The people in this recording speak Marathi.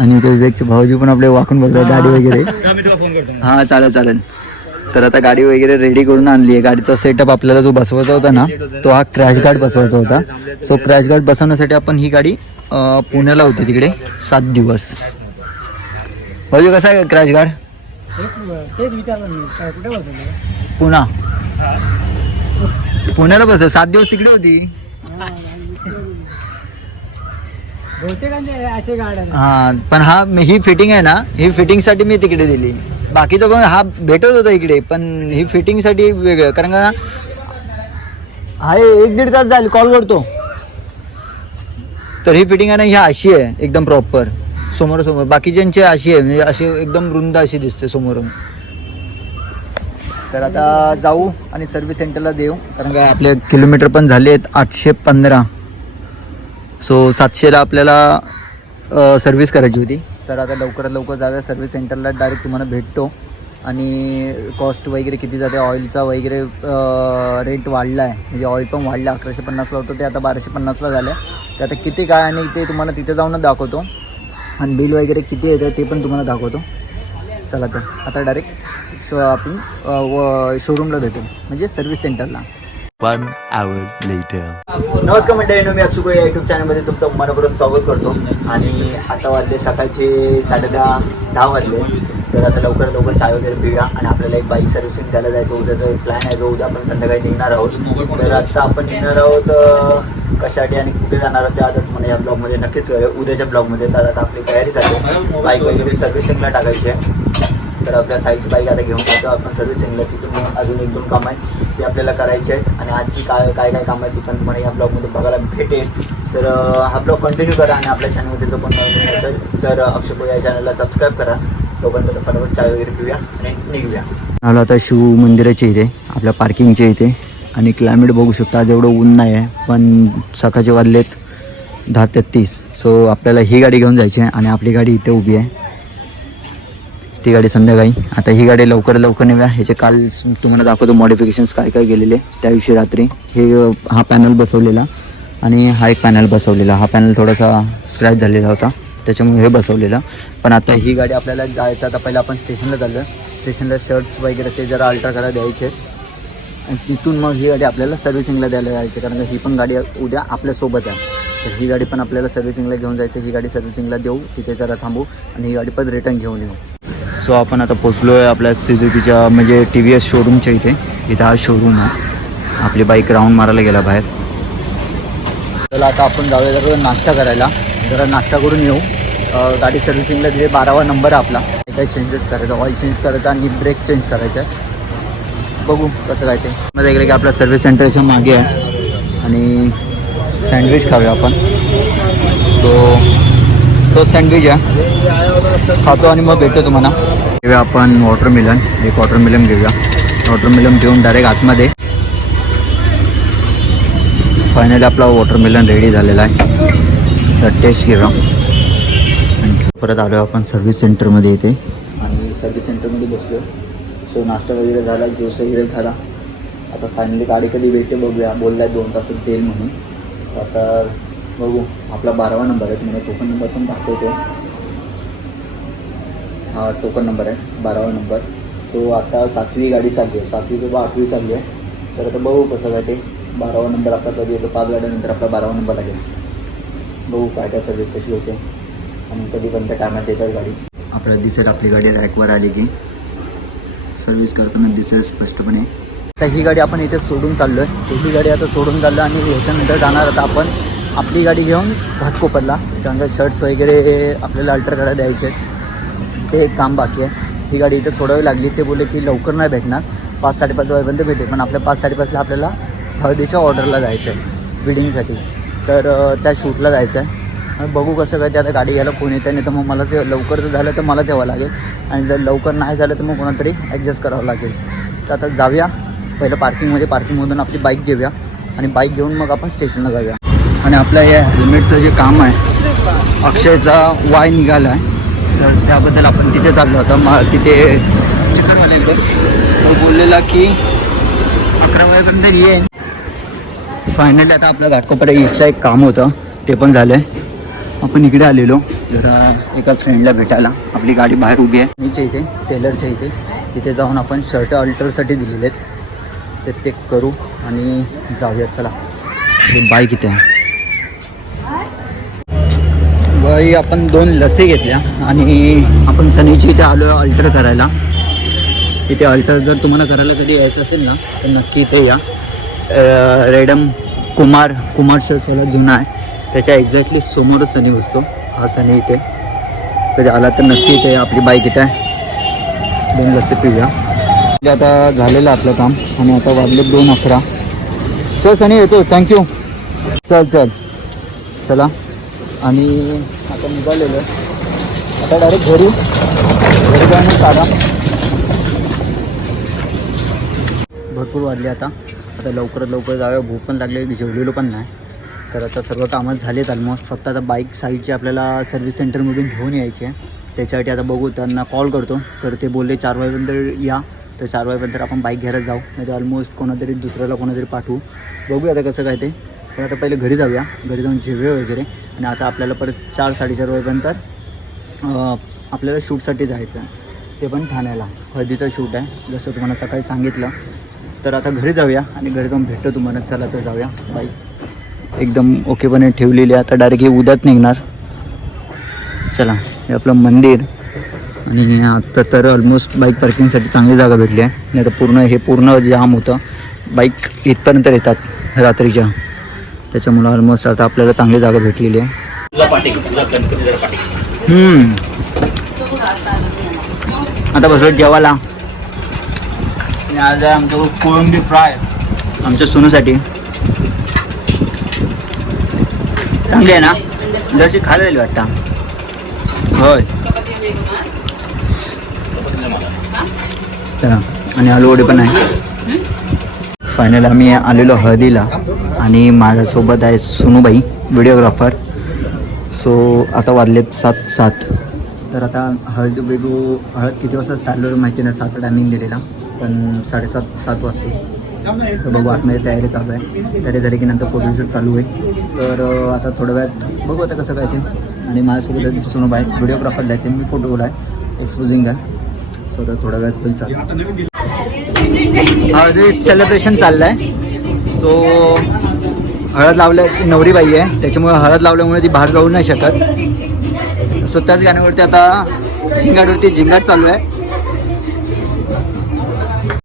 आणि ते विवेकचे भाऊजी पण आपले वाकून बघतात गाडी वगैरे. हा चालेल चालेल. तर आता गाडी वगैरे रेडी करून आणली आहे. गाडीचा सेटअप आपल्याला जो बसवायचा होता ना तो हा क्रॅश गार्ड बसवायचा होता. सो क्रॅश गार्ड बसवण्यासाठी आपण ही गाडी पुण्याला होती तिकडे. सात दिवस. भाऊजी कसा आहे क्रॅश गार्ड पुणा. पुण्याला बस सात दिवस तिकडे होती. असे गाड्या हा पण हा ही फिटिंग आहे ना ही फिटिंगसाठी मी तिकडे दिली. बाकीचं पण हा भेटत होता इकडे पण ही फिटिंगसाठी वेगळं कारण का हा एक दीड तास जाईल कॉल करतो. तर ही फिटिंग आहे ना ह्या अशी आहे एकदम प्रॉपर समोर समोर बाकीच्यांची अशी आहे म्हणजे अशी एकदम रुंद अशी दिसते समोरून. तर आता जाऊ आणि सर्व्हिस सेंटरला देऊ कारण काय आपले किलोमीटर पण झाले आहेत आठशे पंधरा. सो सातशेला आपल्याला सर्व्हिस करायची होती. तर आता लवकरात लवकर जाऊया सर्व्हिस सेंटरला डायरेक्ट तुम्हाला भेटतो. आणि कॉस्ट वगैरे किती जाते ऑइलचा वगैरे रेट वाढला आहे म्हणजे ऑइल पण वाढलं अकराशे पन्नासला होतं ते आता बाराशे पन्नासला झालं आहे ते आता किती काय आणि ते तुम्हाला तिथे जाऊनच दाखवतो. आणि बिल वगैरे किती येतं ते पण तुम्हाला दाखवतो. चला तर आता डायरेक्ट शो आपण व शोरूमला देतो म्हणजे सर्व्हिस सेंटरला One hour later. नमस्कार मंडळी मी अक्षुको या युट्यूब चॅनलमध्ये तुमचं मनपूर्वक स्वागत करतो. आणि आता वाजले सकाळचे साडे दहा दहा वाजले. तर आता लवकर लवकर चाय वगैरे पिऊया आणि आपल्याला एक बाईक सर्व्हिसिंग द्यायला जायचं उद्याचा एक प्लॅन आहे जो उद्या आपण संध्याकाळी निघणार आहोत. तर आता आपण निघणार आहोत कशासाठी आणि कुठे जाणार आहोत ते आता तुम्हाला या ब्लॉगमध्ये नक्कीच उद्याच्या ब्लॉगमध्ये तर आता आपली तयारी झाली बाईक वगैरे सर्व्हिसिंगला टाकायची आहे. तर आपल्या साईडची बाईक आता घेऊन जातो. आपण सर्व्हिसिंगला तिथून अजून एक दोन काम आहे ती आपल्याला करायची आहेत. आणि आजची काय काय काय कामं आहेत ती पण तुम्हाला ह्या ब्लॉगमध्ये बघायला भेटेल. तर हा ब्लॉग कंटिन्यू करा आणि आपल्या चॅनलमध्ये जो पण नवीन असेल तर अक्षय या चॅनलला सबस्क्राईब करा. तोपर्यंत फटाफट चाय वगैरे पिऊया आणि निघूया. आलो आता शिव मंदिराच्या इथे आपल्या पार्किंगच्या इथे. आणि क्लायमेट बघू शकता आज एवढं ऊन नाही आहे पण सकाळचे वाजलेत दहा तेहत्तीस सो आपल्याला ही गाडी घेऊन जायची आहे आणि आपली गाडी इथे उभी आहे. ती गाडी संध्याकाळी. आता ही गाडी लवकर लवकर नेऊया. ह्याचे काल तुम्हाला दाखवतो मॉडिफिकेशन्स काय काय गेलेले. त्या दिवशी रात्री हे हा पॅनल बसवलेला आणि हा एक पॅनल बसवलेला. हा पॅनल थोडासा स्क्रॅच झालेला होता. त्याच्यामुळे हे बसवलेलं. पण आता ही गाडी आपल्याला जायचं आता पहिलं आपण स्टेशनला चाललो स्टेशनला शर्ट्स वगैरे ते जरा अल्ट्रा करा द्यायचे. आणि तिथून मग ही गाडी आपल्याला सर्व्हिसिंगला द्यायला जायची. कारण ही पण गाडी उद्या आपल्यासोबत आहे. तर ही गाडी पण आपल्याला सर्व्हिसिंगला घेऊन जायची. ही गाडी सर्व्हिसिंगला देऊ. तिथे जरा थांबू. आणि ही गाडी पण रिटर्न घेऊन येऊ. सो आपण आता पोचलो आहे आपल्या सुझुकीच्या म्हणजे टी व्ही एस शोरूमच्या इथे. इथं हा शोरूम आहे. आपली बाईक राऊंड मारायला गेला बाहेर. चला आता आपण जाऊया जरा नाश्ता करायला. जरा नाश्ता करून येऊ. गाडी सर्व्हिसिंगला दिले बारावा नंबर आहे आपला. काही चेंजेस करायचा. ऑइल चेंज करायचा आणि ब्रेक चेंज करायचा. आहे बघू कसं काय ते. माझं इकडे की आपला सर्व्हिस सेंटरच्या मागे आहे. आणि सँडविच खाऊया आपण. सो तो सँडविच आहे. खातो आणि मग भेटतो तुम्हाला. घेऊया आपण वॉटरमेलन एक वॉटरमेलन घेऊया. वॉटरमेलन घेऊन डायरेक्ट आतमध्ये. फायनली आपला वॉटरमेलन रेडी झालेला आहे. तर टेस्ट घेऊया. आणि परत आलो आपण सर्व्हिस सेंटरमध्ये इथे. आणि सर्व्हिस सेंटरमध्ये बसलो. सो नाश्ता वगैरे झाला ज्यूस वगैरे झाला. आता फायनली गाडी कधी भेटते बघूया. बोललाय दोन तासात देईल म्हणून. आता बघू. आपला बारावा नंबर आहे. तुम्हाला टोकन नंबर पण दाखवतो. हा टोकन नंबर आहे बारावा नंबर. तो आता सातवी गाडी चालली आहे. सातवी किंवा आठवी चालली आहे. तर आता बघू कसं काय ते. बारावा नंबर आपला कधी येतो? पाच गाड्यानंतर आपला बारावा नंबर लागेल. बघू काय काय सर्विस कशी होते. आणि कधीपर्यंत टायमात येतात गाडी. आपल्याला दिसेल आपली गाडी रॅकवर आली की. सर्व्हिस करताना दिसेल स्पष्टपणे. आता ही गाडी आपण इथे सोडून चाललो आहे ही गाडी आता सोडून चाललो आणि ह्याच्यानंतर जाणार आता आपण आपली गाडी घेऊन घाटकोपरला. त्यानंतर शर्ट्स वगैरे आपल्याला अल्टर करायला द्यायचे आहेत. ते एक काम बाकी आहे. ही गाडी इथं सोडावी लागली. ते बोलले की लवकर नाही भेटणार. पाच साडेपाच वाजेपर्यंत भेटेल. पण आपल्या पाच साडेपाचला आपल्याला हळदीच्या ऑर्डरला जायचं आहे बिडिंगसाठी. तर त्या शूटला जायचं आहे बघू कसं काय ते आता गाडी घ्यायला कोण येतं नाही तर मग मला जे लवकर जर झालं तर मलाच यावं लागेल. आणि जर लवकर नाही झालं तर मग कोणातरी ॲडजस्ट करावं लागेल. तर आता जाऊया. पहिलं पार्किंगमध्ये पार्किंगमधून आपली बाईक घेऊया. आणि बाईक घेऊन मग आपण स्टेशनला जाऊया. आणि आपल्या या हेल्मेटचं जे काम आहे अक्षयचा वाय निघाला आहे तर त्याबद्दल आपण तिथे चाललो होतो. मग तिथे स्टिकरवाल्याकडे तो बोललेला की अकरा वाजेपर्यंत येईन फायनली आता आपलं घाटकोपर ईस्टला एक काम होतं. ते पण झालं आहे आपण इकडे आलेलो. जरा एका फ्रेंडला भेटायला. आपली गाडी बाहेर उभी आहे. मीच्या इथे. टेलरच्या इथे. तिथे जाऊन आपण शर्ट अल्टरसाठी दिलेले आहेत. ते ते करू आणि जाऊया. चला. बाईक इथे आहे. बाई आपण दोन लसी घेतल्या आणि आपण सनीची इथे आलो आहे अल्टर करायला. इथे अल्टर जर तुम्हाला करायला कधी यायचं असेल ना तर नक्की इथे या. रेडम कुमार कुमार शर्सवाला जुना आहे. त्याच्या एक्झॅक्टली समोरच सनी बसतो. हा सनी इथे. कधी आला तर नक्की इथे या. आपली बाईक इथे आहे दोन लस्सी पिऊया. म्हणजे आता झालेलं आपलं काम आणि आता वाजले दोन अकरा. चल सनी येतो. थँक्यू चल चल. चला. आणि आता निघालेलं आता डायरेक्ट घरी. घरी जाऊन काढा. भरपूर वाजले आता. आता लवकरात लवकर जाऊया. भूक पण लागली जेवलेलो पण नाही. तर आता सर्व कामं झालेत ऑलमोस्ट फक्त आता बाईक साईडची आपल्याला सर्व्हिस सेंटरमधून घेऊन यायची आहे. त्याच्यासाठी आता बघू त्यांना कॉल करतो. तर ते बोलले चार वाजेपर्यंत या. तर चार वाजेपर्यंत आपण बाईक घ्यायला जाऊ. नाही तर ऑलमोस्ट कोणातरी दुसऱ्याला कोणातरी पाठवू. बघूया आता कसं काय ते. पण आता पहिले घरी जाऊया. घरी जाऊन जेवे वगैरे. आणि आता आपल्याला परत चार साडेचार वाजेपर्यंत आपल्याला शूटसाठी जायचं आहे. ते पण ठाण्याला. हळदीचं शूट आहे. जसं तुम्हाला सकाळी सांगितलं. तर आता घरी जाऊया आणि घरी जाऊन भेटतो तुम्हाला. चला तर जाऊया. बाईक एकदम ओकेपणे ठेवलेली आहे. आता डायरेक्ट हे उद्यात निघणार. चला हे आपलं मंदिर. आणि आता तर ऑलमोस्ट बाईक पार्किंगसाठी चांगली जागा भेटली आहे. नाही तर पूर्ण हे पूर्ण जाम होतं. बाईक इथपर्यंत येतात रात्रीच्या. त्याच्यामुळं ऑलमोस्ट आता आपल्याला चांगली जागा भेटलेली आहे. आता बसलो जेवायला. आज आहे कोळंबी फ्राय आमच्या सोनूसाठी. चांगली आहे ना? जशी खायला जाईल वाटतं. होय. चला. आणि आलू वडे पण आहे. फायनल आम्ही आलेलो हळदीला आणि माझ्यासोबत आहे सोनूबाई व्हिडिओग्राफर सो आता वाजलेत सात सात. तर आता हळद बेबू हळद किती वाजता स्टार्ट होईल माहिती नाही सातचा टायमिंग दिलेला. पण साडेसात सात वाजते तर बघू आतमध्ये तयारी चालू आहे. तयारी झाली की नंतर फोटोशूट चालू होईल. तर आता थोड्या वेळात बघू आता कसं काय ते. आणि माझ्यासोबत आहे सोनूबाई व्हिडिओग्राफरला आहे. ते मी फोटोला आहे एक्सपोजिंग आहे आता थोड्या वेळात होईल चालू हळदी सेलिब्रेशन चाललं आहे सो हळद लावल्या नवरी बाई आहे. त्याच्यामुळे हळद लावल्यामुळे ती बाहेर जाऊ नाही शकत. सो त्याच गाण्यावरती आता झिंगाटवरती झिंगाट चालू आहे.